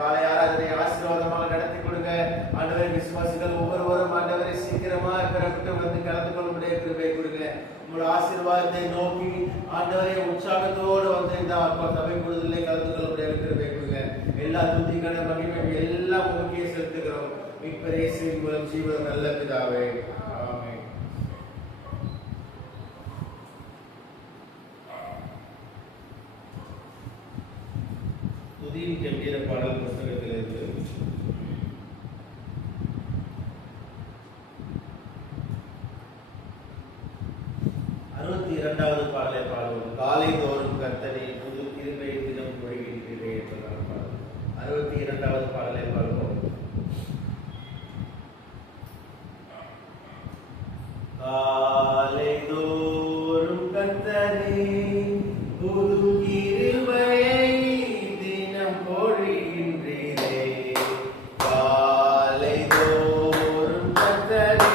காலை ஆராதனை ஆசீர்வாதமாக நடத்தி கொடுங்க ஆண்டவரே. விசுவாசிகள் ஒவ்வொருவரும் ஆண்டவரை சீக்கிரமாக பெறப்பட்டு வந்து கலந்து கொள்ளும்படிய கிருபை கொடுங்க. உங்களுடைய ஆசீர்வாதத்தை நோக்கி ஆண்டவரை உற்சாகத்தோடு வந்து இந்த சபை பொழுதிலே கலந்து கொள்ளும்படிய கிருபை கொடுங்க. எல்லா துதிக்கான மகிமை எல்லாம் உங்களுக்கே செலுத்துகிறோம். மீட்பர் இயேசுவின் மூலம் ஜீவன் நல்ல பிதாவே, ஆமென். துதியின் கம்பீர பாடல் புஸ்தகத்திலிருந்து 62வது பாடலை பாடுவோம். காலை தோறும் கர்த்தரை புது கிருபை தினம் பொழிகின்றீரே என்பதான பாடல். 62வது பாடலை பாடுவோம். காலை தோறும் கர்த்தரை புது கிருபையை தினம் பொழிகின்றீரே. காலை தோறும் கர்த்தரை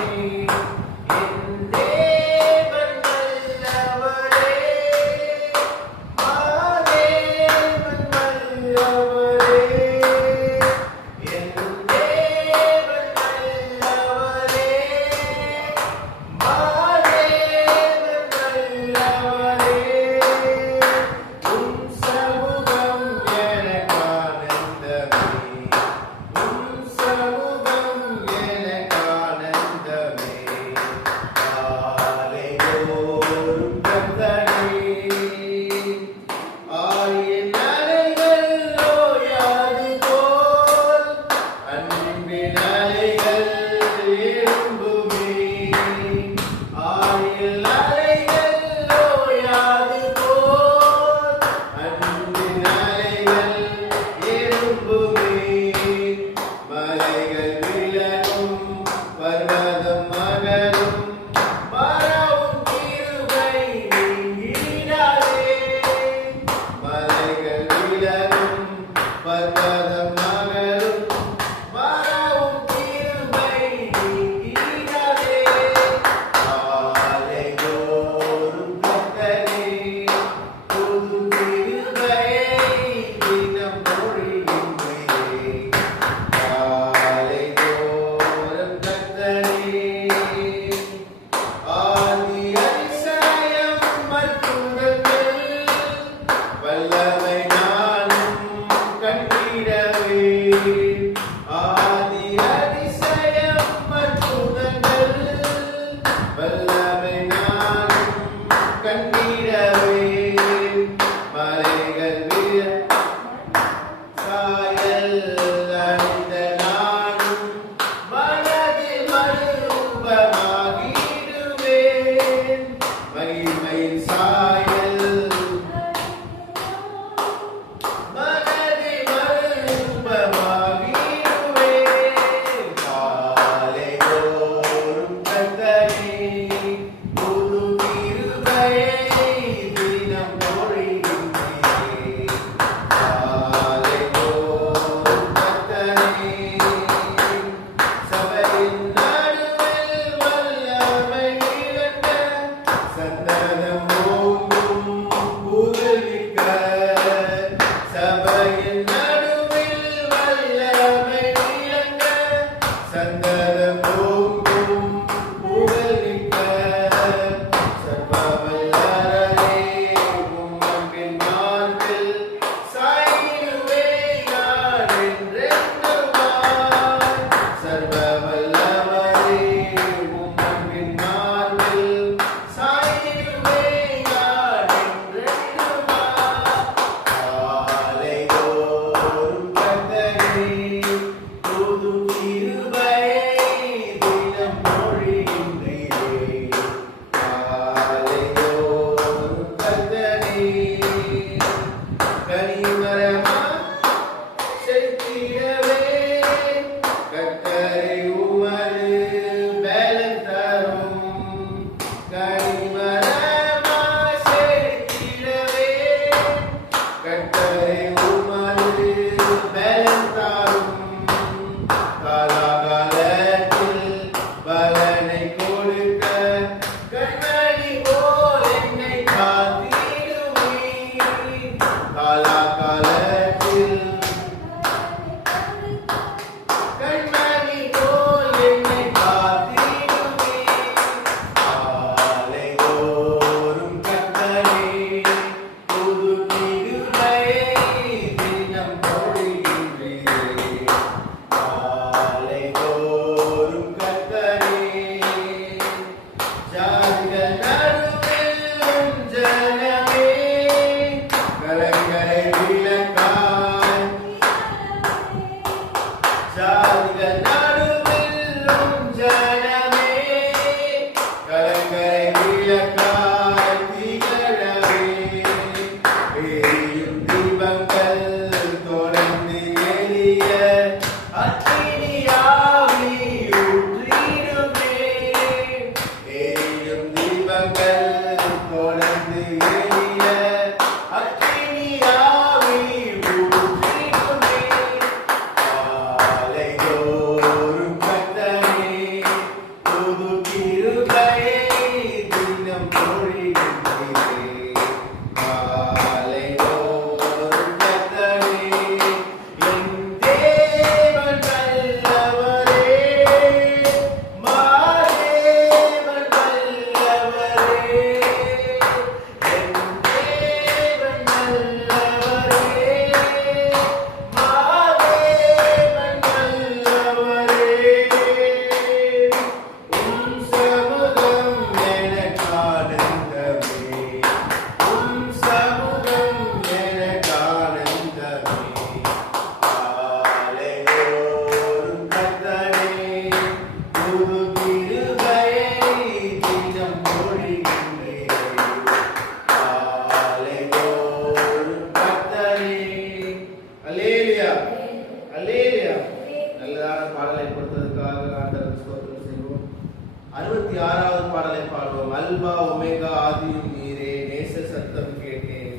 66வது பாடலை பாடுவோம். அல்பா ஒமேகா ஆதியும் நீரே, நேச சத்தம் கேட்டேன்,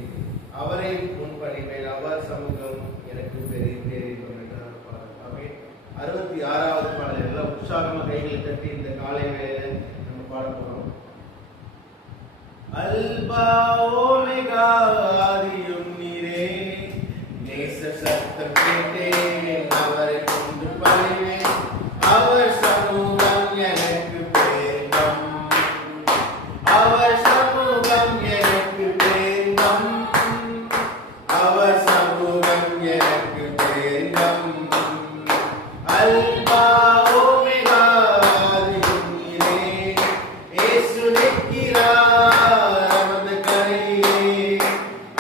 அவரை முன்பணிமேல், அவர் சமூகம் எனக்கு தெரிவிக்கும் என்ற பாடல். ஆமென். 66வது பாடல் எல்லாம் உற்சாகமாக கைகளை தட்டி இந்த காலை வேளையில நம்ம பாட போறோம். அல்பா ஒமேகா ஆதியும் நீரே, நேச சத்தம் கேட்டேன், அவரை கொண்டு பணிவேன், அவர் சமூகம் எனக்கு பேரின்பம், அவர் சமூகம் எனக்கு பேரின்பம், அவர் சமூகம் எனக்கு பேரின்பம். அல்பா ஒமேகா ஆதியும் நீரே, இயேசு நிற்கிறார் நமது கரையிலே,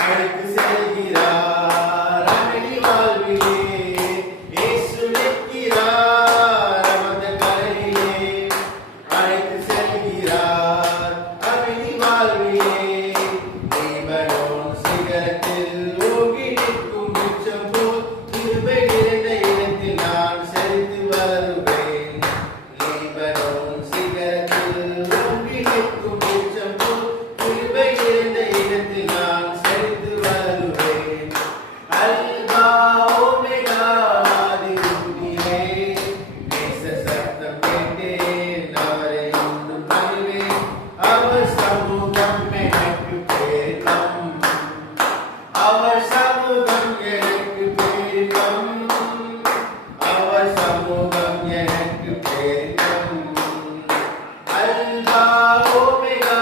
அழைத்து செல்கிறார் அமைதி வாழ்விலே. இயேசு நிற்கிறார் நமது கரையிலே, அழைத்து செல்கிறார் அமைதி வாழ்விலே. லீபனோன் சிகரத்தில் ஓங்கி நிற்கும் விருட்சம் போல், கிருபை நிறைந்த இடத்தில் நான் செழித்து வருவேன். லீபனோன் சிகரத்தில் ஓங்கி நிற்கும் விருட்சம் போல், கிருபை நிறைந்த இடத்தில் நான் செழித்து வருவேன். அல்பா ஒமேகா ஆதியும் நீரே, நேச சத்தம் கேட்டேன், அவரை உண்டு பணிவேன், அவர் சமூகம் எனக்கு பேரின்பம், அவர் சமூகம் எனக்கு பேரின்பம், அவர் சமூகம் எனக்கு பேரின்பம். அல்பா ஒமேகா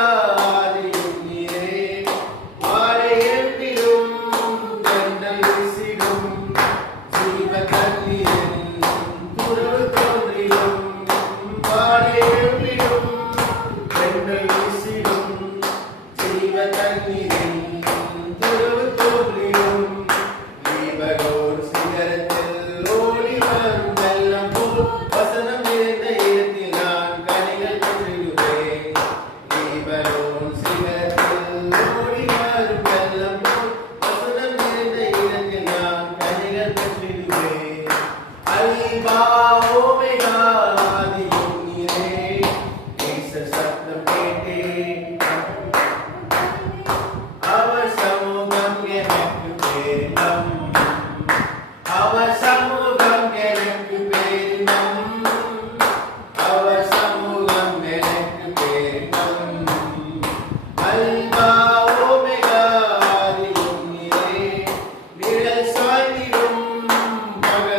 ஆதியும் நீரே, வாரை எழுப்பிடும் தென்றல் வீசிடும், ஜீவ தண்ணீரின் துறவு தோன்றிடும், வாரை எழுப்பிடும் தென்றல் வீசிடும், ஜீவ தண்ணீரின் துறவு தோன்றிடும். லீபனோன் சிகரத்தில் ஓடி வரும் வெள்ளம் போல், வசனம் நிறைந்த இடத்தில் நான் கனிகள் பெற்றிடுவேன். லீபனோன் சிகரத்தில் ஓடி வரும் வெள்ளம் போல், வசனம் நிறைந்த இடத்தில் நான் கனிகள் பெற்றிடுவேன். அல்பா ஒமேகா ஆதியும் நீரே, நேச சத்தம் கேட்டேன், அவர் சமூகம் எனக்கு பேரின்பம், அவர் சமூகம் எனக்கு பேரின்பம், அவர் சமூகம் எனக்கு பேரின்பம். அல்பா ஒமேகா ஆதியும் நீரே, நிழல் சாய்ந்திடும் பகல்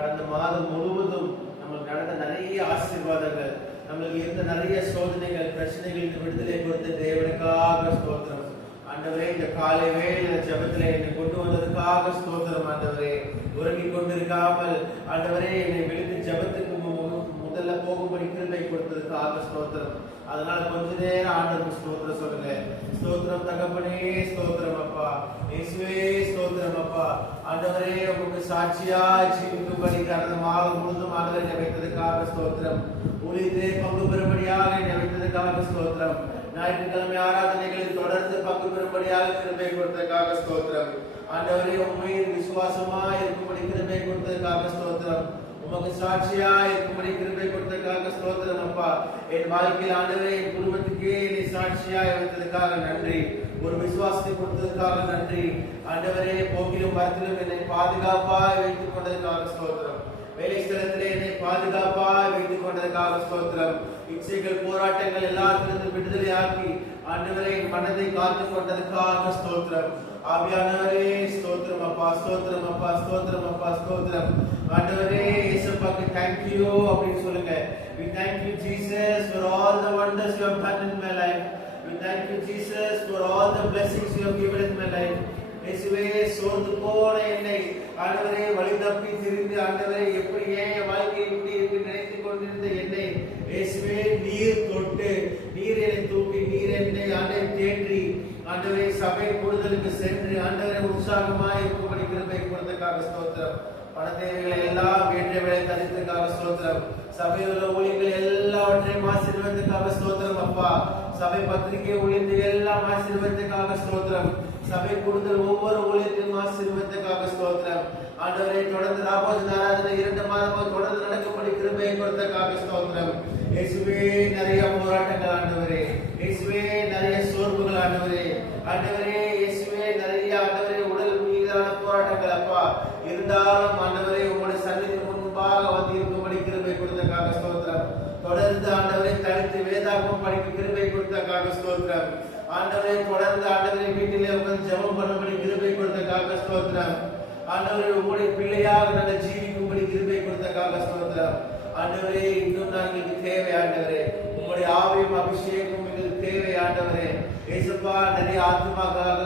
கடந்த மாதம் முழுவதும் நமக்கு நடந்த நிறைய ஆசீர்வாதங்கள், நம்மளுக்கு இருந்த நிறைய சோதனைகள், பிரச்சனைகளுக்கு விடுதலை கொடுத்த தேவனுக்காக ஸ்தோத்திரம். ஆண்டவரே, இந்த காலை வேளையில ஜெபத்திலே என்னை கொண்டு வந்ததுக்காக ஸ்தோத்திரம். ஆண்டவரே, உறங்கிக் கொண்டிருக்காமல் ஆண்டவரே என்னை விழுந்து ஜெபத்துக்கு முதல்ல போகும்படி கிருபை கொடுத்ததுக்காக ஸ்தோத்திரம். அதனால கொஞ்ச நேரம் ஆண்டவருக்கு ஸ்தோத்திரம் சொல்லுங்க. ஸ்தோத்திரம் தகப்பனே, ஸ்தோத்திரம் அப்பா. இயேசுவே ஸ்தோத்திரம் அப்பா. ஆண்டவரே, உங்களுக்கு சாட்சியா ஜீவிக்கும்படி கடந்த மாதம் முழுதும் ஆண்டவரை என்னை வைத்ததுக்காக ஸ்தோத்திரம். ஊழியத்திலே பங்கு பெறும்படியாக என்னை வைத்ததுக்காக ஸ்தோத்திரம். ஞாயிற்றுக்கிழமை ஆராதனைகளில் தொடர்ந்து பங்கு பெறும்படியாக கிருபை கொடுத்ததுக்காக ஸ்தோத்திரம். ஆண்டவரே, உண்மையில் விசுவாசமா இருக்கும்படி கிருபை கொடுத்ததுக்காக ஸ்தோத்திரம். உமக்கு சாட்சியா இருக்கும்படி கிருபை கொடுத்ததுக்காக ஸ்தோத்திரம் அப்பா. என் வாழ்க்கையில் ஆண்டவரே, என் குடும்பத்துக்கே என்னை சாட்சியா வைத்ததுக்காக நன்றி. ஒரு விசுவாசத்தை கொடுத்ததுக்காக நன்றி. ஆண்டவரே, போக்கிலும் வரத்திலும் என்னை பாதுகாப்பாய் வைத்துக் கொண்டதுக்காக ஸ்தோத்திரம். வேலை ஸ்தலத்திலே என்னை பாதுகாப்பாய் வைத்துக் கொண்டதுக்காக ஸ்தோத்திரம். இச்சைகள், போராட்டங்கள் எல்லாத்திலிருந்து விடுதலை ஆக்கி ஆண்டவரே மனதை காத்துக் கொண்டதுக்காக ஸ்தோத்திரம். ஆவியானவரே ஸ்தோத்திரம் அப்பா, ஸ்தோத்திரம் அப்பா, ஸ்தோத்திரம் அப்பா, ஸ்தோத்திரம். ஆண்டவரே, இயேசுவுக்கு thank you அப்படின்னு சொல்லுங்க. We thank you Jesus for all the wonders you have done in my life. We thank you Jesus for all the blessings you have given in my life. இயேசுவே, சோர்ந்து போன என்னை ஆண்டவரே வழி தப்பி திரிந்து ஆண்டவரே எப்படி ஏன் வாழ்க்கை இப்படி இருக்கு நினைத்துக் கொண்டிருந்த என்னை இயேசுவே நீர் தொட்டு, நீர் என்னை தூக்கி, நீர் என்னை ஆண்டவரை தேற்றி ஆண்டவரே சபை கூடுதலுக்கு சென்று ஆண்டவரை உற்சாகமாய் இருக்கும்படி கிருபை கொடுத்ததுக்காக ஸ்தோத்திரம். பண தேவைகளை எல்லாம் வேண்டிய வேலை தரித்ததுக்காக ஸ்தோத்திரம். சபையில் உள்ள ஊழியர்கள் எல்லாவற்றையும் ஆசீர்வதித்ததுக்காக ஸ்தோத்திரம் அப்பா. சபை பத்திரிகை ஊழியத்தை எல்லாம் ஆசீர்வதித்ததுக்காக ஸ்தோத்திரம். சபை கூடுதல் ஒவ்வொரு ஊழியத்தையும் ஆசீர்வதித்ததுக்காக ஸ்தோத்திரம். ஆண்டவரை தொடர்ந்து ராபோஜன ஆராதனை 2 மாதமாக தொடர்ந்து நடக்கும்படி கிருபை கொடுத்ததுக்காக ஸ்தோத்திரம். இயேசுவே, நிறைய போராட்டங்கள் ஆண்டவரே, இயேசுவே நிறைய சோர்வுகள் ஆண்டவரே, ஆண்டவரே இயேசுவே நிறைய ஆண்டவரே உடல் மீதான போராட்டங்கள் அப்பா. இருந்தாலும் ஆண்டவரே உங்களுடைய சந்நிதி முன்பாக வந்து இருக்கும்படி கிருபை கொடுத்ததுக்காக ஸ்தோத்திரம். தொடர்ந்து ஆண்டவரை தடுத்து வேதாகமம் படிக்க கிருபை கொடுத்ததுக்காக ஸ்தோத்திரம். ஆண்டவரை தொடர்ந்து ஆண்டவரை வீட்டிலே உட்கார்ந்து ஜெபம் பண்ணும்படி கிருபை கொடுத்ததுக்காக ஸ்தோத்திரம். ஆண்டவரே, உங்களுடைய பிள்ளையாக நாங்கள் ஜீவிக்கும்படி கிருபை கொடுத்ததுக்காக ஸ்தோத்திரம். ஆண்டவரே, இன்னும் நாங்களுக்கு தேவை ஆண்டவரே, உங்களுடைய ஆவியும் அபிஷேகம் எங்களுக்கு தேவை ஆண்டவரே. ஏசப்பா, நிறைய ஆத்மாக்காக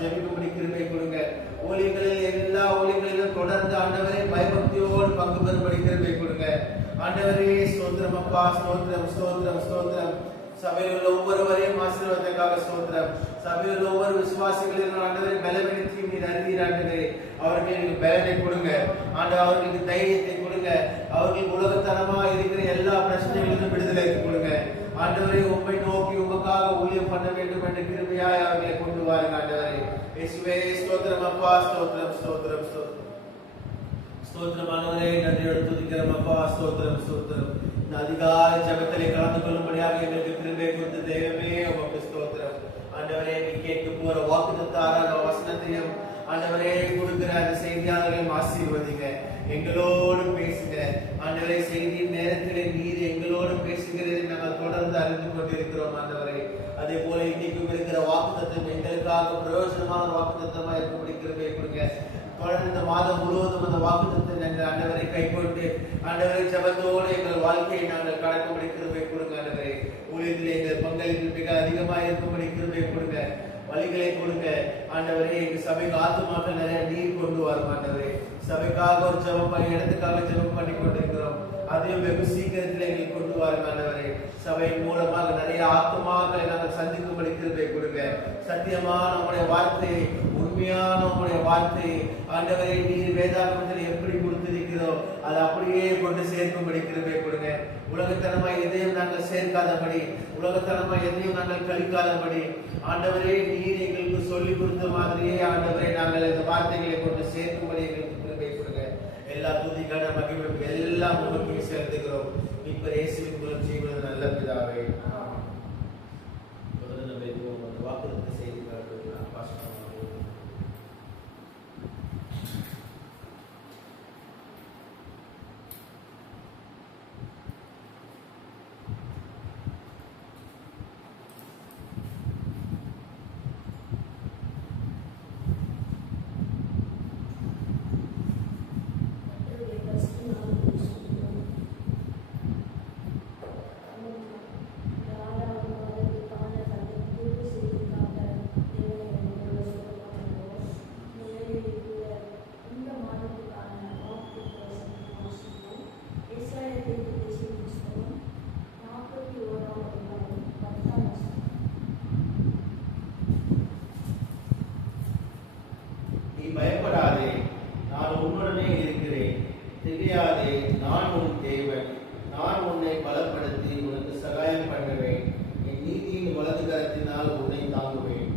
ஜெபிக்கும்படி கிருபை கொடுங்க. ஊழியர்களில் எல்லா ஊழியர்களிலும் தொடர்ந்து ஆண்டவரே பயபக்தியோடு பங்கு பெறும்படி கிருபை கொடுங்க ஆண்டவரே. ஸ்தோத்திரம் அப்பா, ஸ்தோத்திரம், ஸ்தோத்திரம், ஸ்தோத்திரம். சபையில் உள்ள ஒவ்வொருவரையும் ஆசீர்வாதத்துக்காக ஸ்தோத்திரம். சபையில் உள்ள ஒவ்வொரு விசுவாசிகளின் ஆண்டவரை பலவீனத்தையும் நீர் அறிவீர் ஆண்டவரே. அவர்களுக்கு பலனை கொடுங்க ஆண்டவர், அவர்களுக்கு தைரியத்தை கொடுங்க. அவர்களுக்கு உலகத்தனமா இருக்கிற எல்லா பிரச்சனைகளிலும் விடுதலை கொடுங்க ஆண்டவரை. உம்மை நோக்கி உமக்காக ஊழியம் பண்ண வேண்டும் என்ற கிருபையாய் அவர்களை கொண்டு வாருங்க ஆண்டவரே. இயேசுவே ஸ்தோத்திரம் அப்பா, ஸ்தோத்திரம், ஸ்தோத்திரம், ஸ்தோத்திரம். ஸ்தோத்திரமானவரே, நன்றியோடு துதிக்கிறோம் அப்பா. ஸ்தோத்திரம், ஸ்தோத்திரம். இந்த அதிகாலை ஜெபத்திலே கலந்து கொள்ளும்படியாக எங்களுக்கு கிருபை கொடுத்த தெய்வமே உமக்கு ஸ்தோத்திரம் ஆண்டவரே. நீ கேட்க போற வாக்குத்தத்தமான வசனத்தையும் ஆண்டவரே கொடுக்கிற அந்த செய்தியாளர்களையும் ஆசீர்வதிங்க. எங்களோடு பேசுங்க ஆண்டவரே. செய்தியின் நேரத்திலே நீர் எங்களோடு பேசுகிறதை நாங்கள் தொடர்ந்து அறிந்து கொண்டிருக்கிறோம் ஆண்டவரே. அதே போல இன்னைக்கும் இருக்கிற வாக்குத்தத்தம் எங்களுக்காக பிரயோஜனமான வாக்குத்தத்தமா இருக்கும்படி கிருபை கொடுங்க. தொடர்ந்து இந்த மாதம் முழுவதும் அந்த வாக்குத்தத்தை நாங்கள் ஆண்டவரை கைக்கொண்டு ஆண்டவரை ஜெபத்தோடு எங்கள் வாழ்க்கையை நாங்கள் கடக்கும்படி கிருபை கொடுங்க ஆண்டவரே. ஊழியத்தில் எங்கள் பங்களிப்பு மிக அதிகமாக இருக்கும்படி கிருபை கொடுங்க. வழிகளை கொடுங்க ஆண்டவரே. எங்கள் சபைக்கு ஆத்துமாக்கள் நிறைய நீர் கொண்டு வரும் ஆண்டவரே. சபைக்காக ஒரு ஜெபம் பண்ணி இடத்துக்காக ஜெபம் பண்ணி கொண்டிருக்கிறோம். அதையும் வெகு சீக்கிரத்தில் எங்களுக்கு கொண்டு வரும் ஆண்டவரே. சபையின் மூலமாக நிறைய ஆத்துமாக்களை நாங்கள் சந்திக்கும்படி கிருபை கொடுங்க. சத்தியமான உங்களுடைய வார்த்தையை, உண்மையான உங்களுடைய வார்த்தையை ஆண்டவரை நீர் வேதாகமத்தில் எப்படி கொடுத்திருக்கிறோ அதை அப்படியே கொண்டு சேர்க்கும்படி கிருபை கொடுங்க. உலகத்தனமாய் எதையும் நாங்கள் சேர்க்காதபடி, உலகத்தனமாய் எதையும் நாங்கள் கழிக்காதபடி ஆண்டவரே நீர் எங்களுக்கு சொல்லி கொடுத்த மாதிரியே ஆண்டவரே நாங்கள் இந்த வார்த்தைகளை கொண்டு சேர்க்கும்படி எங்களுக்கு கிருபை கொடுங்க. எல்லா துதிக்கான மகிமை எல்லாம் உங்களுக்கு செலுத்துகிறோம். இப்ப இயேசுவின் மூலம் செய்வது நல்ல பிதாவே. வாக்குறுதி செய்திகள் Yes. திகையாதே, நான் உன் தேவன். நான் உன்னை பலப்படுத்தி உனக்கு சகாயம் பண்ணுவேன். என் நீதியின் வலது கரத்தினால் உன்னை தாங்குவேன்.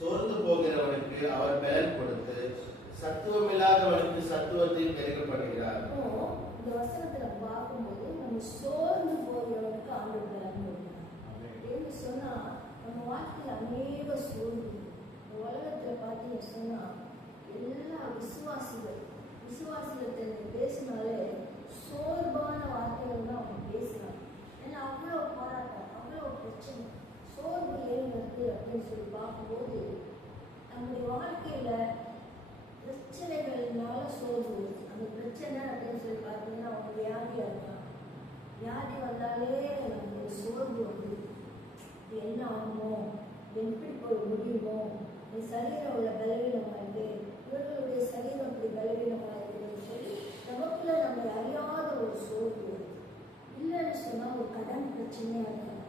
சோர்ந்து போகிறவனுக்கு அவர் பலன் கொடுத்து சத்துவம் இல்லாதவனுக்கு சத்துவத்தை பெருகப்படுகிறார். இந்த வசனத்துல பார்க்கும்போது நம்ம சோர்ந்து போகிறவனுக்கு ஆண்டவர் பலன் கொடுக்கிறார். சொன்னா நம்ம வாழ்க்கையில் அநேக சோர்வு உலகத்துல பார்த்தீங்கன்னு சொன்னா எல்லா விசுவாசிகள் பேசினாலே சோர்வான வார்த்தைகள் தான் அவங்க பேசுறாங்க. ஏன்னா அவ்வளோ போராட்டம், அவ்வளோ பிரச்சனை, சோர்வு ஏன் வருது அப்படின்னு சொல்லி பார்க்கும்போது நம்முடைய வாழ்க்கையில பிரச்சனைகள்னால சோர்வு வருது. அந்த பிரச்சனை அப்படின்னு சொல்லி பார்த்தீங்கன்னா அவங்க வியாதியா இருக்காங்க. வியாதி வந்தாலே நம்மளுடைய சோர்வு வந்து என்ன ஆகுமோ, எப்படி போய் முடியுமோ, என் சரீரம் உள்ள பலவீனமாயிட்டு, இவர்களுடைய சரீரம் அப்படி பலவீனமாயிருக்குன்னு சொல்லி நமக்குள்ள நம்ம அறியாத ஒரு சோர்வு வருது. இல்லைன்னு சொன்னா ஒரு கடன் பிரச்சனையா இருக்கலாம்,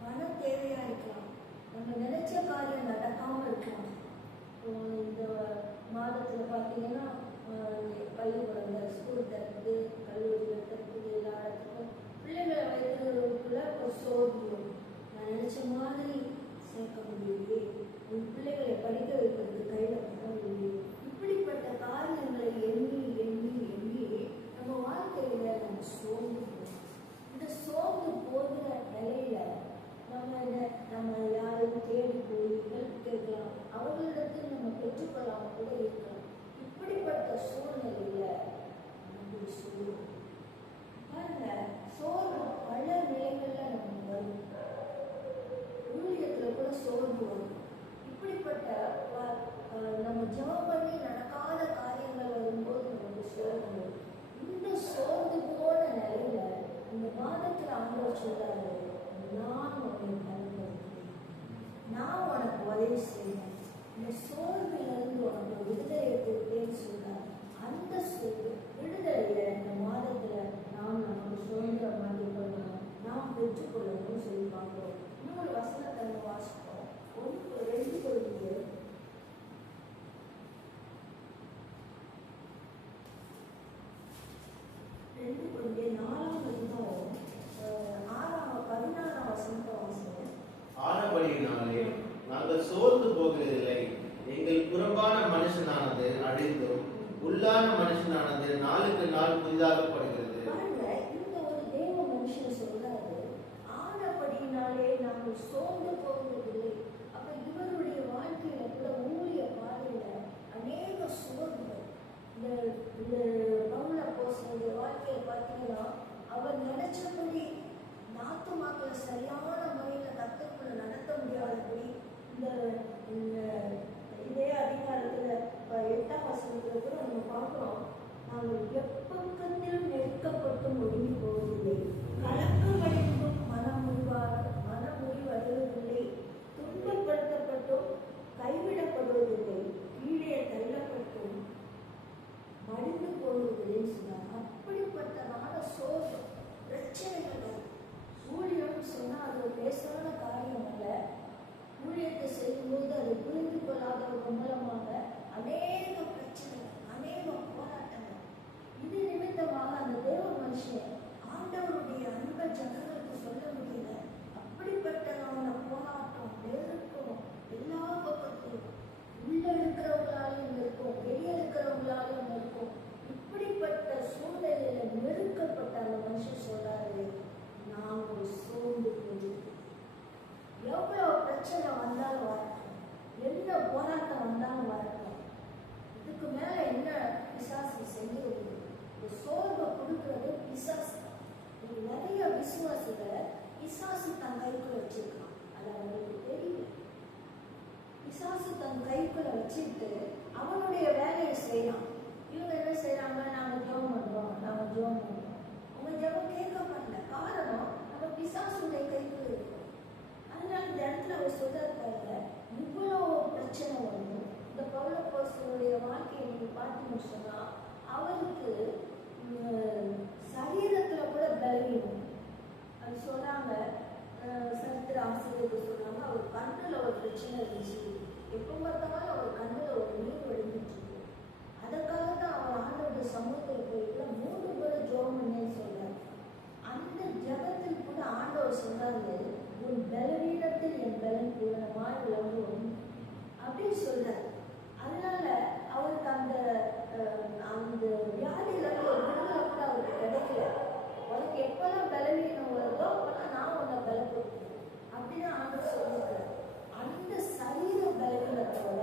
பண தேவையா இருக்கலாம், நம்ம நினைச்ச காரியம் நடக்காம இருக்கலாம். இந்த மாதத்துல பார்த்தீங்கன்னா பள்ளிக்கூடங்கள், ஸ்கூல் திறக்குது, கல்லூரிகள் திறக்குது, எல்லா இடத்துக்கும் பிள்ளைங்களை வைக்கிறதுக்குள்ள ஒரு சோர்வு. நான் நினைச்ச மாதிரி சேர்க்க முடியலையே, என் பிள்ளைகளை படிக்க வைக்கிறது கையில் பண்ண முடியலையே, இப்படிப்பட்ட காரியங்களை எண்ணி எண்ணி எண்ணி நம்ம வாழ்க்கையில நம்ம சோர்ந்து போகிறோம். இந்த சோர்ந்து போகிற நிலையில நம்ம யாரும் தேடி போய் ஹெல்ப் கேட்கலாம், அவர்களிடத்தில் நம்ம பெற்றுக்கொள்ளாம கூட இருக்கலாம். இப்படிப்பட்ட சூழ்நிலையில நம்முடைய சோர்வு பாருங்க, சோர்வு பல நிலைகள்ல நம்ம வரும். ஊழியத்துல கூட சோர்வு வரும். இப்படிப்பட்ட நம்ம ஜெபம் பண்ணி நடக்காத காரியங்கள் வரும்போது நமக்கு சோர்வு வரும். இந்த சோர்ந்து போன நிலையில இந்த மாதத்துல ஆண்டவர் சொல்றாரு, நான் உன்னை பலப்படுத்துவேன், நான் உனக்கு உதவி செய்வேன், இந்த சோர்விலிருந்து உனக்கு விடுதலை கொடுத்தேன்னு சொல்றாரு. அந்த விடுதலையை இந்த மாதத்துல நாம் நமக்கு சுதந்திரமாக்கி கொள்ளணும், நாம் பெற்றுக்கொள்ளணும்னு சொல்லி பார்க்கிறோம். இன்னொரு வசனத்தை நம்ம வாசிப்போம். 2 Corinthians 4:16 ஆனபடியினாலே நாங்கள் சோர்ந்து போகிறதில்லை. எங்கள் புறம்பான மனுஷனானது அழிந்தும் உள்ளான மனுஷனானது நாளுக்கு நாள் புதிதாகப்படுகிறது. இந்த ஒரு தேவ மனுஷன் சொல்றாரு, ஆனபடியினாலே நாங்கள் சோர்ந்து போகிறதில்லை. அப்ப இவருடைய வாழ்க்கையில கூட ஊழிய பாதையில அநேக சோர்வுகள். இந்த பவுல் அப்போஸ்தலனுடைய வாழ்க்கையை பார்த்தீங்கன்னா, அவர் நினைச்சபடி நாத்துமாக்களை சரியான முறையில கர்த்தருக்குள்ள நடத்த முடியாதபடி இந்த இந்த இதே அதிகாரத்துல 8ஆம் வசனத்துல கூட நம்ம பார்க்கிறோம், நாங்கள் எப்பக்கத்திலும் நெருக்கப்பட்டும் ஒடுங்கி போவதில்லை, கலக்கமடைந்தும் மனமுறிவடைவதில்லை, துன்பப்படுத்தப்பட்டும் கைவிடப்படுவதில்லை, கீழே தள்ளப்பட்டும் மடிந்து போவதில்லை சொன்னார். அப்படிப்பட்டதான சோகம் பிரச்சனைகள் ஊழியம் சொன்னா அது ஒரு லேசான காரியம் அல்ல. ஊழியத்தை செய்யும்போது அதை புரிந்து கொள்ளாதவங்க மூலமாக அநேக பிரச்சனைகள், அநேக போராட்டங்கள். இது நிமித்தமாக அந்த தேவ மனுஷன் ஆண்டவருடைய அன்பை ஜனங்களுக்கு சொல்ல முடியல. அப்படிப்பட்டதான போராட்டம், நெருக்கம் எல்லா பக்கத்திலும் உள்ள இருக்கிறவங்களாலையும் இருக்கும், வெளியே இருக்கிறவங்களாலையும் இருக்கும். இப்படிப்பட்ட சூழ்நிலையில நெருக்கப்பட்ட அந்த மனுஷன் சொல்றாரு, நான் ஒரு சோர்ந்து போயிருக்கேன். எவ்வளவு பிரச்சனை வந்தாலும் வரட்டும், என்ன போராட்டம் வந்தாலும் வரட்டும், இதுக்கு மேல என்ன பிசாசு செஞ்சிருக்கு? இந்த சோர்வை கொடுக்கறது பிசாசு. நிறைய விசுவாசிகளை பிசாசு தன் கைக்குள்ள வச்சிருக்கான். அது அவங்களுக்கு தெரியல. பிசாசு தன் கைக்குள்ள வச்சுட்டு அவனுடைய வேலையை செய்யறான். இவங்க என்ன செய்யறாங்க? நாங்க ஜெபம் பண்றோம், நாங்க ஜெபம் பண்றோம். உங்க ஜெபம் கேட்கப்படல. காரணம், நம்ம பிசாசுடைய கைக்குள்ள இருக்கும். அதனால இந்த இடத்துல அவர் சொல்றாரு, இவ்வளவு பிரச்சனை வந்து இந்த பவுலப்போஸ்தலனுடைய வாழ்க்கையை நீங்க பார்த்தீங்கன்னு சொன்னா அவருக்கு சரீரத்துல கூட பலவீனம். அது சொன்னாங்க, சரித்திர ஆசிரியர்கள் சொன்னாங்க, அவர் கண்ணுல ஒரு பிரச்சனை இருந்துச்சு. எப்போ பார்த்தாலும் அவர் கண்ணுல ஒரு நீர் வடிஞ்சிட்டு இருக்கு. அதுக்காக தான் அவர் ஆண்டவருடைய சமூகத்தில் போயிட்டு 3 முறை ஜெபம் பண்ணேன்னு சொல்றாரு. அந்த ஜெபத்தில் கூட ஆண்டவர் சொல்றாரு, உன் பலவீனத்தில் என் பலன் பூரணமாய் விளங்கும் அப்படின்னு சொல்றாரு. அதனால அவருக்கு அந்த வியாதியில ஒரு விடுதலை கூட அவருக்கு கிடைக்கல. உனக்கு எப்பெல்லாம் பலவீனம் வருதோ அப்பெல்லாம் நான் உன்னை பலப்படுத்துவேன் அப்படின்னு ஆண்டவர் சொல்லியிருக்காரு. அந்த சரீர பலவீனத்தோட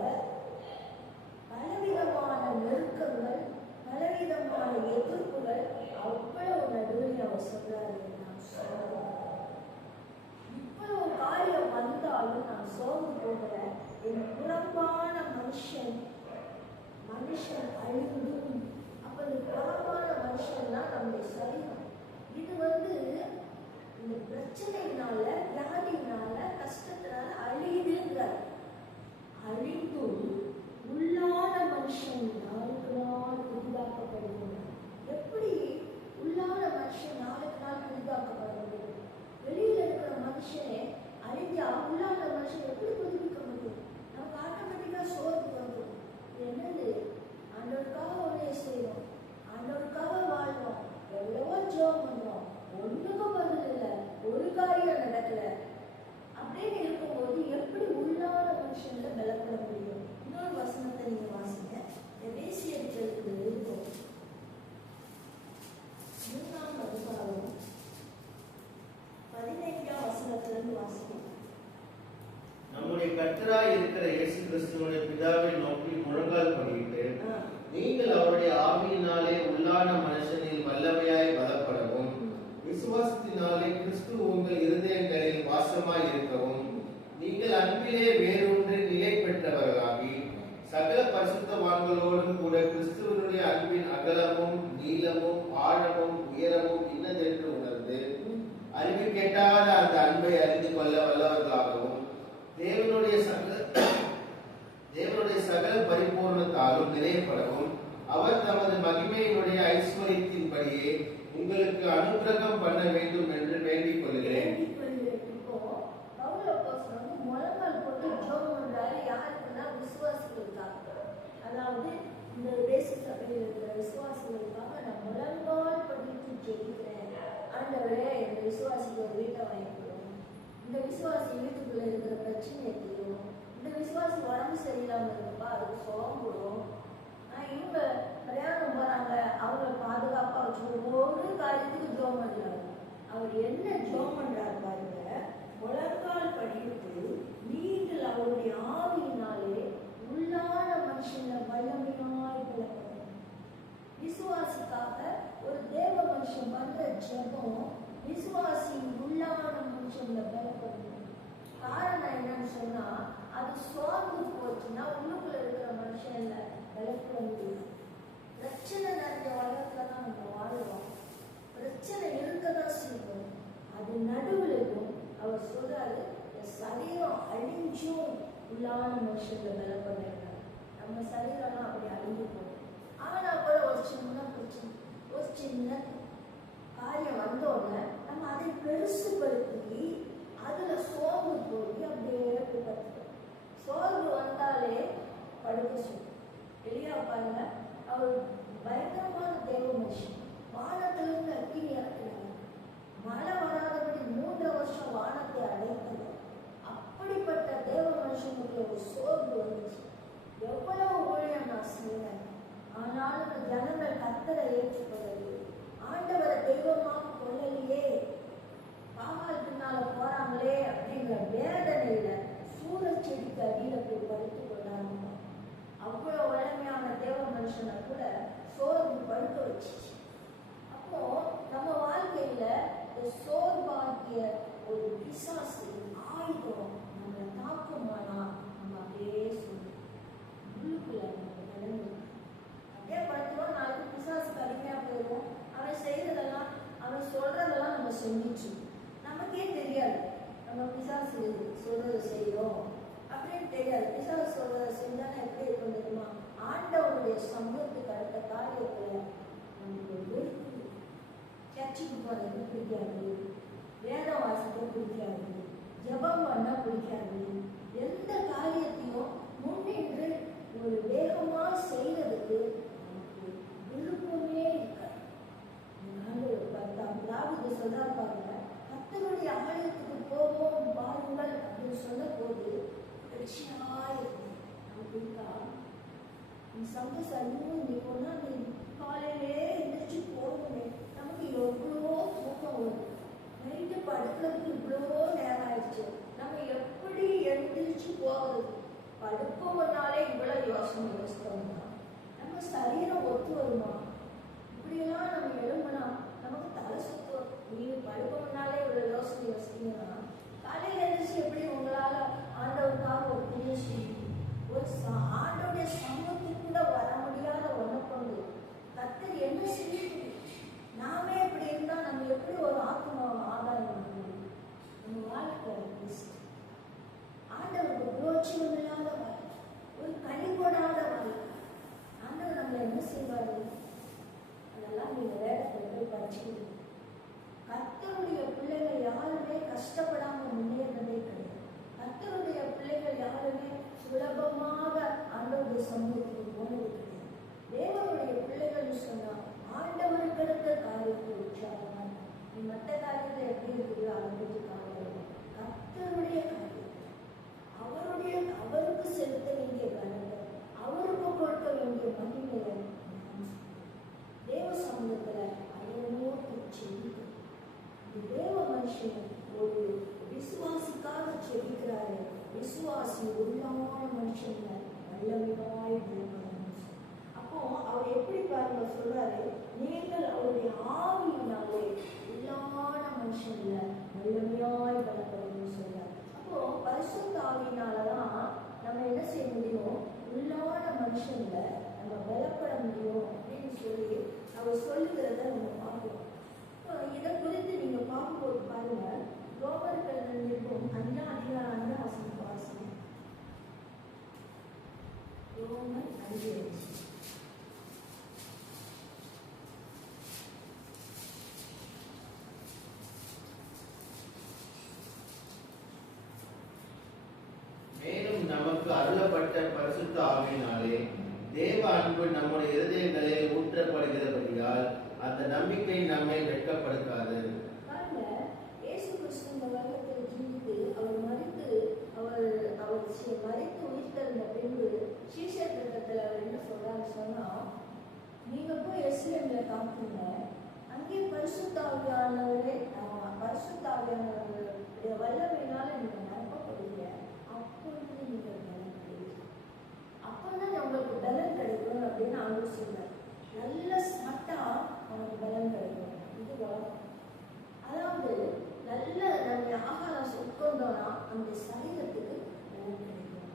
பலவிதமான நெருக்கங்கள், பலவிதமான எதிர்ப்புகள் அவ்வளவு நடுவில் அவர் சொல்றாரு, நான் சொல்றேன் இவ்வளவு காரியம் வந்தாலும் நான் சோர்ந்து போகிற என் புறம்பான மனுஷன் அழிந்தும். அப்ப இந்த புறம்பான மனுஷன் தான் நம்முடைய சரீரம். இது வந்து இந்த பிரச்சனைனால, வியாதினால, கஷ்டத்தினால அழியுதுங்கிறார். அழிந்தும் உள்ளான மனுஷன் நாளுக்கு நாள் புதிதாக்கப்படுகிறார். எப்படி உள்ளான மனுஷன் நாளுக்கு நாள் புதிதாக்கப்பட முடியும்? வெளியில இருக்கிற மனுஷனே அழிஞ்சா உள்ளான மனுஷன் எப்படி புதுப்பிக்க முடியும்? நமக்கு ஆட்டோமேட்டிக்கா சோர்வு வந்துடும். என்னது? ஆண்டவருக்காக ஒன்றே செய்வோம், ஆண்டவருக்காக வாழ்வோம், எவ்வளவோ ஜெபம் பண்றோம், ஒண்ணுக்கும் பதில் இல்லை, ஒரு காரியம் நடக்கல அப்படின்னு இருக்கும்போது எப்படி உள்ளான மனுஷன்ல பலப்பட முடியும்? இன்னொரு வசனத்தை நீங்க வாசிங்க. எபேசியர்களுக்கு இருக்கும் 3ஆம் அதிகாரம் 15ஆம் வசனத்திலிருந்து வாசிங்க. நம்முடைய கர்த்தராய் இருக்கிற இயேசு கிறிஸ்துவினுடைய பிதாவை நோக்கி முழங்கால் படியிட்டு, நீங்கள் அவருடைய ஆவியினாலே உள்ளான மனுஷனில் வல்லமையாய் பலப்படவும், விசுவாசத்தினாலே கிறிஸ்து உங்கள் இருதயங்களில் வாசமாய் இருக்கவும், நீங்கள் அன்பிலே வேரூன்றி நிலை பெற்றவர்களாகி சகல பரிசுத்தவான்களோடும் கூட கிறிஸ்துவனுடைய அன்பின் அகலமும் நீளமும் ஆழமும் உயரமும் இன்னதென்று உணர்ந்து அறிவு கேட்டாத அந்த அன்பை அறிந்து கொள்ள வல்லவர்களாகவும் தேவனுடைய சகல பரிபூர்ணத்தாலும் நிறையப்படவும் அவர் தமது மகிமையினுடைய ஐஸ்வரியத்தின்படியே உங்களுக்கு அனுக்கிரகம் பண்ண வேண்டும் என்று வேண்டிக் கொள்கிறேன். அதாவது இந்த தேச சபையில் இருக்கிற விசுவாசிகளுக்காக நான் முழங்கால் படித்து ஜெபிக்கிறேன். ஆண்டவரே, இந்த விசுவாசிக்கு ஒரு வீட்டை வாங்கிக்கிறோம், இந்த விசுவாசி வீட்டுக்குள்ள இருக்கிற பிரச்சனையை தீரும், இந்த விசுவாசி உடம்பு சரியில்லாம இருக்கப்பா அதுக்கு சோம்புடும், இவங்க கல்யாணம் போறாங்க அவங்கள பாதுகாப்பா வச்சு ஒவ்வொரு காரியத்துக்கு ஜோம் பண்றாரு. அவர் என்ன ஜோம் பண்றாரு பாருங்க, முழங்கால் படித்து நீங்கள் அவருடைய ஆவியினாலே உள்ளான மனுஷனை வல்லமையாய் பலப்படும். விசுவாசிக்காக ஒரு தேவ மனுஷன் பண்ற ஜெபம் விசுவாசி உள்ளான மனுஷன்ல பலப்படும். காரணம் என்னன்னு சொன்னா, அது சோர்ந்து போச்சுன்னா உள்ளுக்குள்ள இருக்கிற மனுஷன்ல விளக்க முடியும். பிரச்சனை நிறைஞ்ச உலகத்துல தான் நம்ம வாழ்றோம். பிரச்சனை இருக்கதான் செய்வோம். அது நடுவுலையும் அவர் சொல்றாரு, சரீரம் அழிஞ்சும் உள்ளான மனுஷங்களை விளக்க. நம்ம சரீரம்லாம் அப்படி அழிஞ்சு போகும். ஆனா கூட ஒரு சின்ன பிரச்சனை, ஒரு சின்ன காரியம் வந்தோடனே நம்ம அதை பெருசுபடுத்தி அதுல சோர்வு போய் அப்படியே படுத்துட்டோம். சோர்வு வந்தாலே படுக்க சொல்லும். எளியா பாருங்க, அவர் பயங்கரமான தேவ மனுஷன். வானத்திலிருந்து அக்கினி இறக்கிறார். மழை வராதபடி 3 வருஷம் வானத்தை அடைத்தது. அப்படிப்பட்ட தேவ மனுஷனுக்கு ஒரு சோர்வு வந்துச்சு. எவ்வளவு ஊழியம் நான் செய்வேன், ஆனாலும் ஜனங்கள் கர்த்தரை ஏற்றுக்கொள்ளலையே, ஆண்டவரை தெய்வமாக கொள்ளலையே, பாகால் பின்னால போறாங்களே அப்படிங்கிற வேதனையில சூழல் செடிக்கு அடியில போய் படுத்து கொண்டாங்க. அவ்வளவு வலிமையான தேவ மனுஷனை கூட சோர்வு படுக்க வச்சிச்சு. அப்போ நம்ம வாழ்க்கையில இந்த சோர்வாகிய ஒரு பிசாசு ஆயுதம் நம்மளை தாக்குமானா நம்ம அப்படியே சொல்லுவோம். உள்ளுக்குள்ள நம்ம விளங்கு அப்படியே படுத்துவோம். நாளைக்கு பிசாசுக்கு அடிமையா போயிடுவோம். அவன் செய்யறதெல்லாம், அவன் சொல்றதெல்லாம் நம்ம செஞ்சிச்சு நமக்கே தெரியாது. நம்ம பிசாசு சொல்றதை செய்யறோம் அப்படின்னு தெரியாது. பிசாசு சொல்றதை செஞ்சாலும் எப்படி இருக்கும் தெரியுமா? ஆண்டவனுடைய சமூகத்துக்கு அடுத்த காரியத்துல நமக்கு வெறுப்பு. சர்ச்சுக்கு போறது பிடிக்காது, வேதம் வாசிக்க பிடிக்காது, ஜபம் பண்ண பிடிக்காது. எந்த காரியத்தையும் முன்னின்று ஒரு வேகமா செய்யறதுக்கு நமக்கு விருப்பமே இருக்காது. தாவீது சொல்றாரு பாருங்க, கர்த்தருடைய ஆலயத்துக்கு போவோம் வாருங்கள் அப்படின்னு சொன்ன போது பிரச்சனையாயிருக்கும். நமக்கு இருக்கா? நீ சந்தோஷம் நீ போனா நீ காலையிலே எந்திரிச்சு போகணுமே. நமக்கு எவ்வளவோ தூக்கம் வரும். நைட்டு படுக்கிறதுக்கு இவ்வளவோ நேரம் ஆயிடுச்சு. நம்ம எப்படி எழுந்திரிச்சு போகிறது? படுப்போம்னாலே இவ்வளவு யோசனை யோசித்தோம்னா நம்ம சரீரம் ஒத்து வருமா? இப்படியெல்லாம் நம்ம எழும்புனா நமக்கு தலை சுத்தம். நீங்க படுப்போம்னாலே இவ்வளவு யோசனை யோசித்தீங்கன்னா காலையில எழுந்திரிச்சு எப்படி உங்களால ஆண்டவருக்காக ஒரு புதிய செய்யும் ஒரு ஆண்டோடைய சமூகத்துக்கு கூட வர முடியாத ஒன்றை கொண்டு கர்த்தர் என்ன செய்யும்? நாமே இப்படி இருந்தா நம்ம எப்படி ஒரு ஆத்மாவை ஆதாயம் பண்ண முடியும்? நம்ம வாழ்க்கை ஆண்டவருக்கு புரோட்சம் இல்லாத வாழ்க்கை, ஒரு கனிபடாத வாழ்க்கை. ஆண்டவர் நம்மளை என்ன செய்வாரு? அதெல்லாம் நீங்க வேடத்துல போய் படிச்சுக்கிட்டு. கர்த்தருடைய பிள்ளைகள் யாருமே கஷ்டப்படாம முன்னேறதே கிடையாது. கர்த்தருடைய பிள்ளைகள் யாருமே சுலபமாக ஆண்டவருடைய சமூகத்துக்கு போனது கிடையாது. தேவனுடைய பிள்ளைகள் சொன்னா ஆண்டவருக்கு அடுத்த காரியத்தை உற்சாகமா நீ மற்ற காரியத்தை எப்படி இருக்குதோ ஆரம்பிச்சு காரியம் கர்த்தருடைய காரியத்தை அவருக்கு செலுத்த வேண்டிய கனத்தை, அவருக்கு கொடுக்க வேண்டிய மகிமையை தேவ சமூகத்துல அயனோக்கு செபிக்கும். தேவ மனுஷன் ஒரு விசுவாசிக்காக செபிக்கிறாரு. விசுவாசி உள்ளான மனுஷன் வல்லமையாய் அப்போ அவர் எப்படி பாருங்க சொல்றாரு, நீங்கள் அவருடைய ஆவியினாலே உள்ளான மனுஷன்ல வல்லமையாய் பலப்படணும்னு சொல்றாரு. அப்போ பரிசுத்த ஆவியினாலதான் நம்ம என்ன செய்ய முடியும்? உள்ளான மனுஷன்ல நம்ம பலப்பட முடியும் அப்படின்னு சொல்லி அவர் சொல்லுகிறத நம்ம பார்க்கிறோம். இதை குறித்து நீங்க பார்க்கும்போது பாருங்க, ரோமர்கள் நிருபம் 5ஆம் அதிகாரம் வாசிங்க. ரோமர் 5. மேலும் நமக்கு அருளப்பட்ட பரிசுத்த ஆவியினாலே தேவ அன்பு நம்முடைய இருதயங்களில் ஊற்றப்படுகிறபடியால் அந்த நம்பிக்கை நம்மை வெட்கப்படுத்தாது. இயேசு கிறிஸ்து இந்த உலகத்தில் ஜீவித்து அவர் மரித்து உயிர்த்தெழுந்த பின்பு சீஷர் திட்டத்தில் அவர் என்ன சொல்றாரு சொன்னா, நீங்க போய் எருசலேம்ல காத்துங்க, அங்கே பரிசுத்தாவியானவருடைய வல்லமையினால நீங்க நம்பப்படுவீங்க. அப்பொழுது நீங்க பலன் கிடைக்கும். அப்பதான் உங்களுக்கு பலன் கிடைக்கும் அப்படின்னு ஆண்டவர் சொன்னார். நல்ல ஸ்மார்ட்டா உனக்கு பலன் கிடைக்கும். இது வரும். அதாவது நல்ல நம்ம ஆகாரம் உட்கொண்டோம்னா அந்த சரீரத்துக்கு பலன் கிடைக்கும்.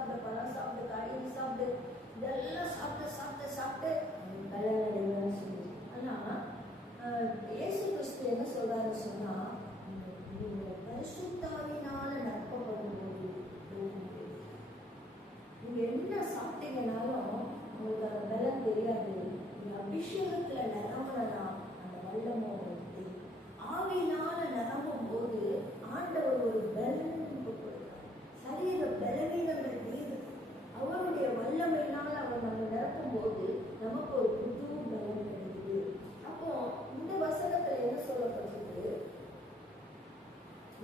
சாப்பிட்டு பழம் சாப்பிட்டு காய்கறி சாப்பிட்டு இதெல்லாம் சாப்பிட்டு சாப்பிட்டு சாப்பிட்டு பலன் அடைவதுன்னு சொல்லி. ஆனால் இயேசு கிறிஸ்து என்ன சொல்றாரு சொன்னா, பரிசுத்தாவினால நற்பப்படும் போது நீங்க என்ன சாப்பிட்டீங்கன்னாலும் உங்களுக்கு அந்த பலன் தெரியாது. நீங்க அபிஷேகத்துல நிரம்புனா அந்த வல்லமோ வருது. ஆவியினால நிரம்பும் போது ஆண்டவர் ஒரு பலன் கொடுக்கிறார். சரீர பலவீனங்கள் மீது அவருடைய வல்லமையினால் அவர் நம்ம நிரப்பும் போது நமக்கு ஒரு புது பலன் கிடைக்குது. அப்போ இந்த வசனத்துல என்ன சொல்லப்பட்டிருக்கு,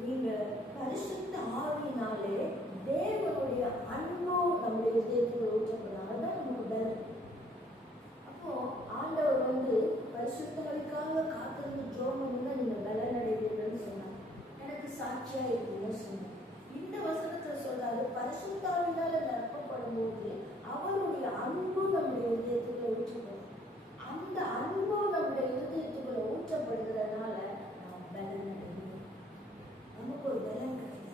நீங்க பரிசுத்த ஆவியினாலே தேவனுடைய அன்போ நம்முடைய இதயத்தில் ஊற்றப்படும். அதுதான் நமக்கு பலன். அப்போ ஆண்டவர் பரிசுத்தவனுக்காக காத்திருந்து ஜோமன்னா நீங்க பலன் அடைவீர்கள்னு சொன்னாங்க. எனக்கு சாட்சியா இருக்குன்னு சொன்னாங்க. இந்த வசனத்துல சொல்றாரு, பரிசுத்தாவினால நிரப்பப்படும் போது அவருடைய அன்பு நம்முடைய இதயத்துக்குள்ள ஊற்றப்படும். அந்த அன்பு நம்முடைய இதயத்துக்குள்ள ஊற்றப்படுகிறதுனால நாம் பலன் அடைவோம். நமக்கு ஒரு பலன் கிடையாது.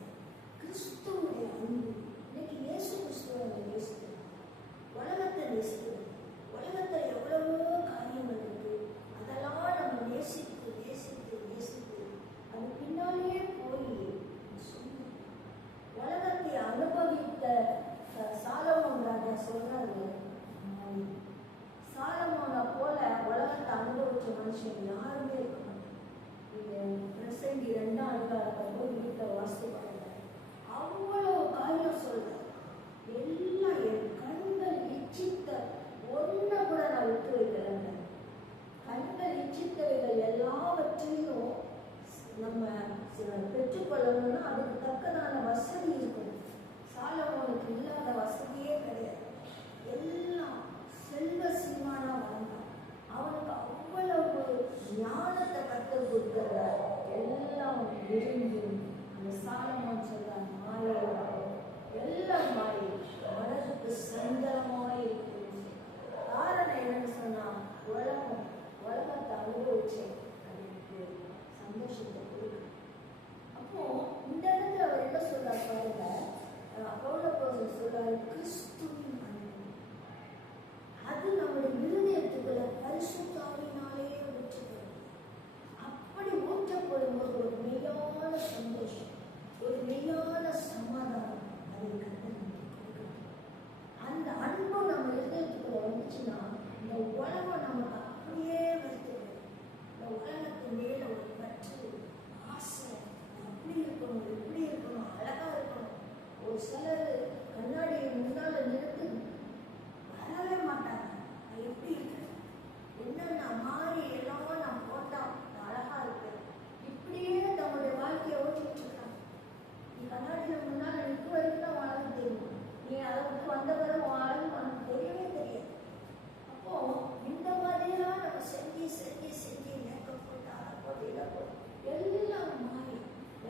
கிறிஸ்துவுடைய அன்பு இன்னைக்கு இயேசு கிறிஸ்துவை நேசிக்கிறோம், உலகத்தை நேசிக்கிறோம். உலகத்துல எவ்வளவோ காரியங்கள் இருக்கு, அதெல்லாம் நம்ம நேசித்து நேசித்து நேசித்து அது பின்னாலேயே போய் உலகத்தை அனுபவித்த சாலமோன் ராஜா சொல்றாரு, சாலமோனை போல உலகத்தை அனுபவிச்ச மனுஷன் யாருமே இருக்க மாட்டாங்க. பிரசங்கி 2ஆம் அதிகாரத்தை போய் வீட்டில் வாசிப்பாங்க. அவ்வளவு காரியம் சொல்றாரு. எல்லாம் என் கண்கள் இச்சித்த ஒன்றை கூட நான் விட்டு வைக்கல. கண்கள் இச்சித்தவைகள் எல்லாவற்றையும் நம்ம பெற்றுக்கொள்ளணும்னா அதுக்கு தக்கதான வசதி இருக்கணும். சாலமோனுக்கு இல்லாத வசதியே கிடையாது. எல்லாம் செல்வ சீமானா வாழ்ந்தான். அவனுக்கு அவ்வளவு ஞானத்தை கற்றுக் கொடுக்கிறார். எல்லாம் விரும்பி அந்த சாலமோன் சொல்றான், மாயை எல்லாம் மாயை, மனதுக்கு சஞ்சலமாய் இருக்கு. காரணம் என்னன்னு சொன்னா, உலகத்தை அனுபவிச்சேன் அதுக்கு சந்தோஷத்தை கொடுக்கு. அப்போ இந்த இடத்துல அவர் என்ன சொல்றாரு பாருங்க, பவுலப்போஸ்தலன் சொல்றாரு, கிறிஸ்துவின் அன்பு அது நம்முடைய இருதயத்துக்குள்ள பரிசுத்த ஆவியினாலே ஊற்றப்படும். அப்படி ஊற்றப்படும் போது ஒரு மெய்யான சந்தோஷம், ஒரு மெய்யான சமாதானம் அதை கண்டு அந்த அன்பு நம்ம இருதயத்துக்குள்ள வந்துச்சுன்னா இந்த உலகம் நமக்கு அப்படியே வருது. இந்த உலகத்தின் மேல ஒரு பற்று, ஆசை, அப்படி இருக்கணும் இப்படி இருக்கணும் அழகா இருக்கணும். ஒரு சிலர் கண்ணாடியை முன்னால நிறுத்தி வரவே மாட்டாங்க. நான் எப்படி இருக்கேன், என்னென்ன மாறி எல்லாம் நான் போட்டா நான் அழகா இருப்பேன், இப்படியே தன்னுடைய வாழ்க்கையை ஓட்டிட்டு இருக்காங்க. நீ கண்ணாடியில முன்னால நிற்க வரைக்கும் தான் அழகு தெரியும். நீ அதை விட்டு வந்த பிறகு அழகு உனக்கு தெரியவே தெரியாது. அப்போ இந்த மாதிரியெல்லாம் நம்ம செஞ்சு செஞ்சு செஞ்சு மேக்கப் போட்டு அதை போட்டு இதை போட்டு எல்லாம் மாறி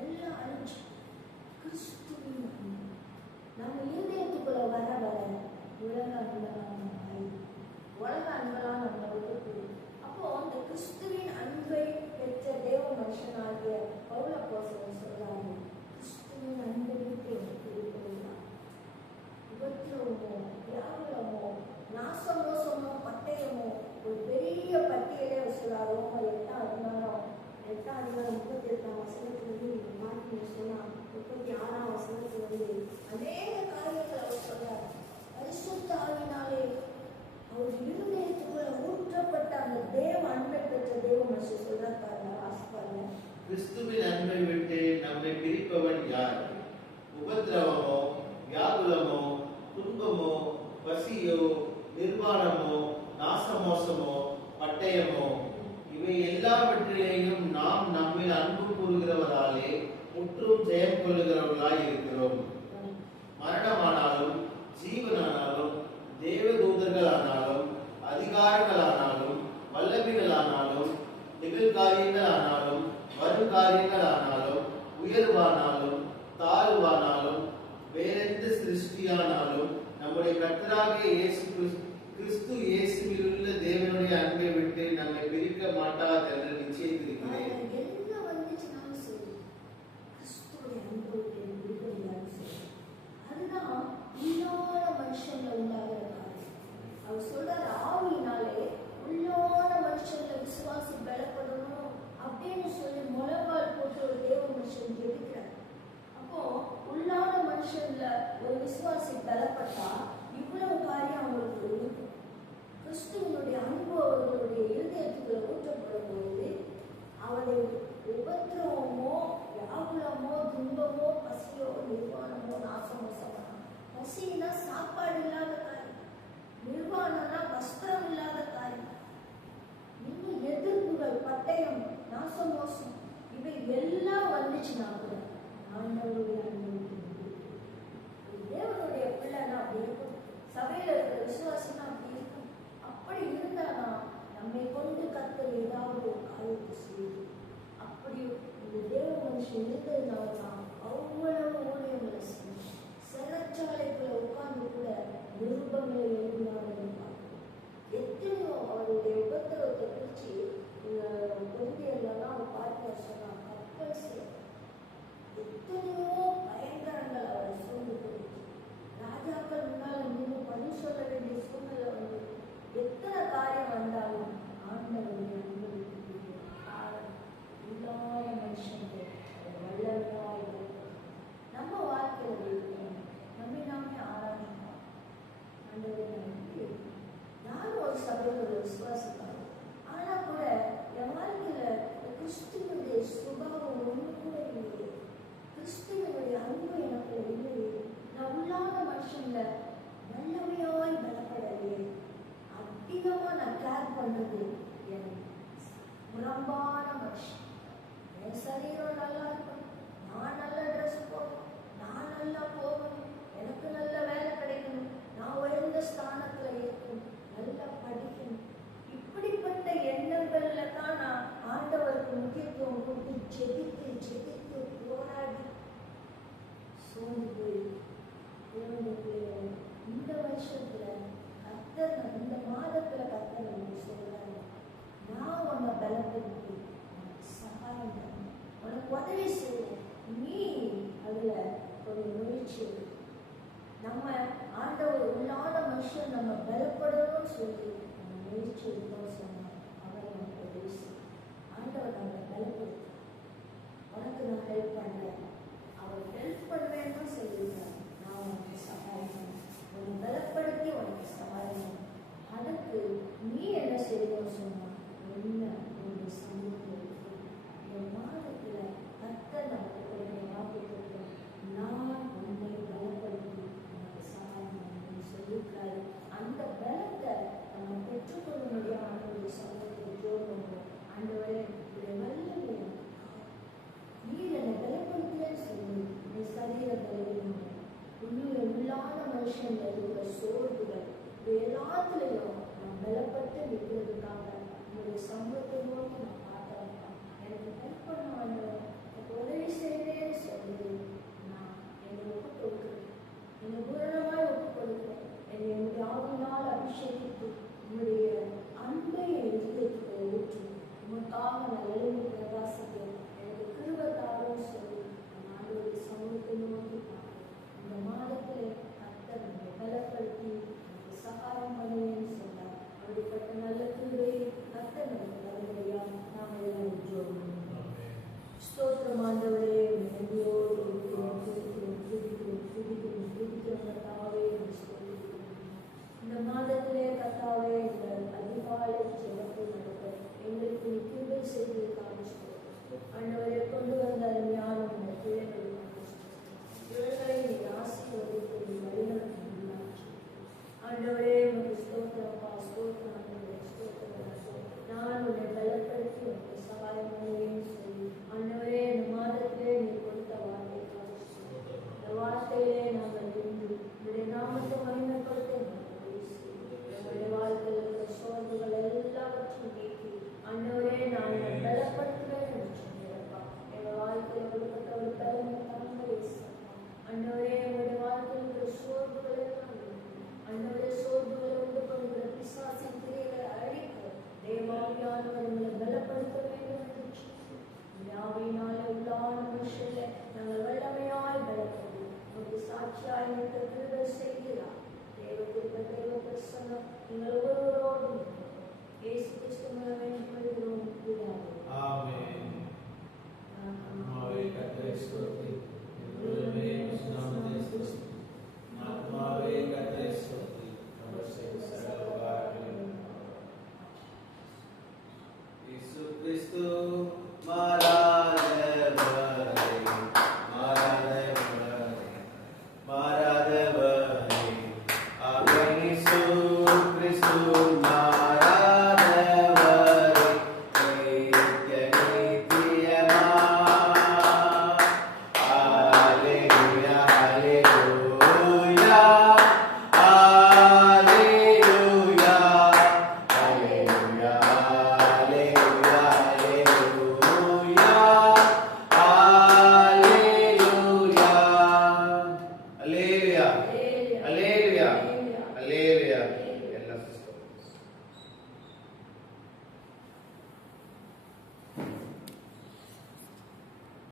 எல்லாம் அழிஞ்சு கிறிஸ்துவின் நம்ம இருதயத்துக்குள்ள வர வர உலக அன்பெல்லாம் மாறி உலக அன்பெல்லாம் நம்ம விட்டு. அப்போ அந்த கிறிஸ்துவின் அன்பை பெற்ற தேவ மனுஷனாகிய பவுலப்போஸ்தலன் சொல்றாரு, கிறிஸ்துவின் அன்பை விட்டு எனக்கு இருக்கிறதா உபத்திரவமோ வியாகுலமோ நாசமோசமோ பட்டயமோ ஒரு பெரிய பட்டியலே சொல்றாரு. 8ஆம் அதிகாரம் 38ஆம் வசனத்திலிருந்து நீங்க மாற்றி சொன்னா 36ஆம் வசனத்திலிருந்து அநேக காரியங்களை அவர் சொல்றாரு. பரிசுத்த ஆவியினாலே அவர் இருதயத்துக்குள்ள ஊற்றப்பட்ட அந்த தேவ அன்பை பெற்ற தேவ மனுஷன் சொல்றாரு பாருங்க, வாசிப்பாருங்க. கிறிஸ்துவின் அன்பை விட்டு நம்மை பிரிப்பவன் யார்? உபத்திரவமோ வியாகுலமோ துன்பமோ பசியோ நிர்வாணமோ நாசமோசமோ பட்டயமோ இவை எல்லாவற்றிலேயும் நாம் நம்மில் அன்பு கூறுகிறவராலே முற்றும் ஜெயம் கொள்ளுகிறவர்களாய் இருக்கிறோம். மரணமானாலும் ஜீவனானாலும் தேவதூதர்களானாலும் அதிகாரங்களானாலும் வல்லமைகளானாலும் நிகழ்காரியங்களானாலும் வருங்காரியங்களானாலும் உயர்வானாலும் தாழ்வானாலும் வேறெந்த சிருஷ்டியானாலும் நம்முடைய கர்த்தராகிய இயேசு கிறிஸ்து இயேசுவிலுள்ள தேவனுடைய அன்பை விட்டு நம்மை பிரிக்க மாட்டார் என்று நிச்சயித்திருக்கிறேன். என்ன வந்துச்சுனாலும் சரி, கிறிஸ்துவுடைய அன்பை விட்டு பிரிக்க முடியாது. அதுதான் விசுவாசி பலப்பட்டா இவ்வளவு காரியம் அவங்களுக்கு இருக்கும். கிறிஸ்துவனுடைய அன்பு அவர்களுடைய இருதயத்துக்குள்ள ஊற்றப்படும் பொழுது அவருடைய உபத்திரவமோ வியாகுலமோ துன்பமோ பசியோ நிர்வாணமோ நாசமோ சமம். பசினா சாப்பாடு இல்லாத காரியம், நிர்வாணம்னா வஸ்திரம் இல்லாத காரியம், இன்னும் எதிர்ப்புகள் பட்டயம் நாசமோசம் இவை எல்லாம் வந்துச்சுன்னா கூட ஆண்டவருடைய அன்பு தேவனுடைய பிள்ளைனா அப்படி இருக்கும். சபையில இருக்கிற விசுவாசம்னா அப்படி இருக்கும். அப்படி இருந்தானா நம்மை கொண்டு கர்த்தர் ஏதாவது ஒரு காரியத்தை செய்யும். அப்படி இந்த தேவ மனுஷன் இருந்ததுனால்தான் அவ்வளவு ஊழியங்களை செய்யும். சிறைச்சாலைக்குள்ள உட்கார்ந்து கூட நிருபங்களை எழுதினார்கள். எத்தனையோ அவருடைய உபத்திரவத்தை குறிச்சு பொருந்தியெல்லாம் அவர் பார்த்து சொன்னார். கப்பல் சேவை எத்தனையோ பயங்கரங்கள் அவரை சூழ்ந்து கொடுத்து ராஜாக்கள் முன்னால் நின்று பதில் சொல்ல வேண்டிய சூழ்நிலை வந்து எத்தனை காரியம் வந்தாலும் ஆண்டவருடைய அனுமதிக்கு காரணம் இல்லாத மனுஷங்கள் வல்லவராய் நம்ம வாழ்க்கையில் இருக்கிறோம். நம்மை நாமே ஆராய்ச்சிப்போம். ஆண்டவரை நம்பி நானும் ஒரு சபையில் ஒரு விசுவாசிப்பாங்க. ஆனா கூட என் வாழ்க்கையில கிறிஸ்துவனுடைய சுபாவம் ஒன்று கூட இல்லையே, கிறிஸ்துவனுடைய அன்பு எனக்கு இல்லையே, நான் உள்ளான மனுஷன்ல நல்லவையாய் பலப்படலையே, அதிகமா நான் கேர் பண்றது என் முரம்பான மனுஷன். என் சரீரம் நல்லா இருக்கும், நான் நல்ல ட்ரெஸ் போடணும், நான் நல்லா போகணும், எனக்கு நல்ல வேலை கிடைக்கணும், நான் உயர்ந்த ஸ்தானத்துல இருக்கணும், நல்லா படிக்கணும். இப்படிப்பட்ட எண்ணங்கள்ல தான் நான் ஆண்டவருக்கு முக்கியத்துவம் கொடுத்து ஜெபித்து ஜெபித்து போராடி சோர்ந்து போயிருக்கு. இந்த வருஷத்துல கர்த்தர், இந்த மாதத்துல கர்த்தர் நமக்கு சொல்றாங்க, நான் உன்னை பலப்படுத்தி உனக்கு சகாயம் பண்ண, உனக்கு உதவி செய்வேன், நீ அதுல ஒரு முயற்சி. நம்ம ஆண்டவர் உள்ளான மனுஷன் நம்ம பலப்படணும்னு சொல்லி நம்ம முயற்சி எடுக்கணும் சொன்னார். அவர் நமக்கு உதவி செய்யும். ஆண்டவர் நம்மளை பலப்படுத்தி உனக்கு நான் ஹெல்ப் பண்றேன், அவர் ஹெல்ப் பண்ணுவேன்னு சொல்லியிருக்காங்க. நான் உனக்கு சகாயம் பண்ணேன், உன்னை பலப்படுத்தி உனக்கு சகாயம் பண்ணேன். அதுக்கு நீ என்ன செய்யணும்னு சொன்னா என்ன ஒரு சமூகத்தில் இந்த மாதத்துல கர்த்தர் நமக்கு வாக்கு நான் உன்னை பலப்படுத்தி உனக்கு சகாயம் பண்ணேன்னு சொல்லியிருக்காரு. அந்த பலத்தை நம்ம பெற்றுக்கொள்ள முடியும். ஆண்டவருடைய சமூகத்தை ஜோடுவோம். ஆண்டவரே இதை வல்லமே நீர் என்னை பலப்படுத்தியன்னு சொல்லி நீ சரீர பலவீனம், உன்னுடைய உள்ளான மனுஷன்ல இருக்கிற சோர்வுகள் இது எல்லாத்துலேயும் நான் பலப்பட்டு நிற்கிறதுக்காக உங்களுடைய சமூகத்தை நோக்கி நான் பார்க்கிறேன். எனக்கு ஹெல்ப் பண்ண ஆண்டவர், எனக்கு உதவி செய்யவே